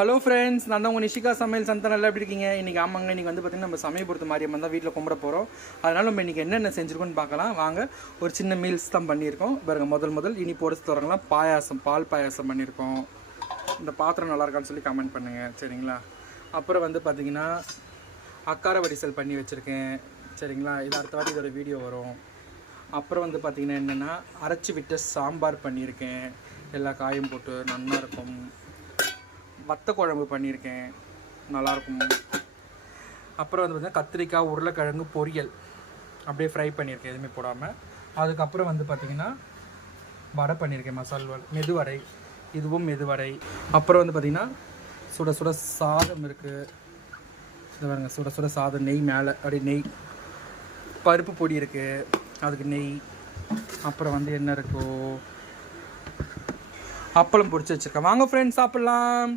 Hello friends, நான் தான் உங்கள் நிஷிகா சமையல் சந்தா. நல்லா எப்படி இருக்கீங்க? இன்றைக்கி ஆமாங்க, இன்றைக்கி வந்து பார்த்திங்கன்னா நம்ம சமயபுரத்து மாரியம்மன் தான் வீட்டில் கும்பிட போகிறோம். அதனால் நம்ம இன்றைக்கி என்னென்ன செஞ்சுருக்கோன்னு பார்க்கலாம் வாங்க. ஒரு சின்ன மீல்ஸ் தான் பண்ணியிருக்கோம் பாருங்க. முதல் இனிப்போடு தொடங்கலாம். பாயாசம், பால் பாயாசம் பண்ணியிருக்கோம். இந்த பாத்திரம் நல்லா இருக்கான்னு சொல்லி கமெண்ட் பண்ணுங்கள், சரிங்களா? அப்புறம் வந்து பார்த்திங்கன்னா அக்கார வடிசல் பண்ணி வச்சுருக்கேன், சரிங்களா? இது அடுத்த வாட்டி இதோட வீடியோ வரும். அப்புறம் வந்து பார்த்திங்கன்னா என்னென்னா அரைச்சி விட்ட சாம்பார் பண்ணியிருக்கேன், எல்லா காயும் போட்டு நல்லா இருக்கும். வத்த குழம்பு பண்ணியிருக்கேன், நல்லாயிருக்கும். அப்புறம் வந்து பார்த்திங்கன்னா கத்திரிக்காய் உருளைக்கிழங்கு பொரியல் அப்படியே ஃப்ரை பண்ணியிருக்கேன், எதுவுமே போடாமல். அதுக்கப்புறம் வந்து பார்த்திங்கன்னா வடை பண்ணியிருக்கேன், மசால் வடை, மெதுவடை. இதுவும் மெதுவடை. அப்புறம் வந்து பார்த்திங்கன்னா சுட சுட சாதம் இருக்குது. இது பாருங்க, சுட சுட சாதம், நெய் மேலே அப்படி நெய். பருப்பு பொடி இருக்குது, அதுக்கு நெய். அப்புறம் வந்து என்ன இருக்கோ அப்பளம் பொரிச்சு வச்சுருக்கேன். வாங்க ஃப்ரெண்ட்ஸ், சாப்பிட்லாம்.